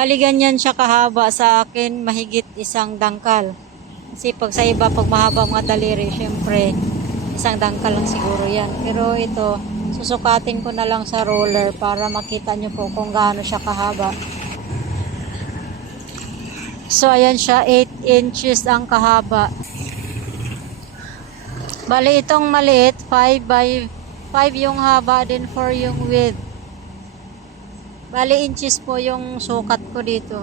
Bali ganyan siya kahaba, sa akin mahigit isang dangkal. Kasi pag sa iba, pag mahaba mga daliri, syempre isang dangkal lang siguro yan. Pero ito, susukatin ko na lang sa roller para makita nyo po kung gaano siya kahaba. So ayan siya, 8 inches ang kahaba. Bali itong maliit, 5 by 5 yung haba, din 4 yung width. Bali inches po yung sukat ko dito.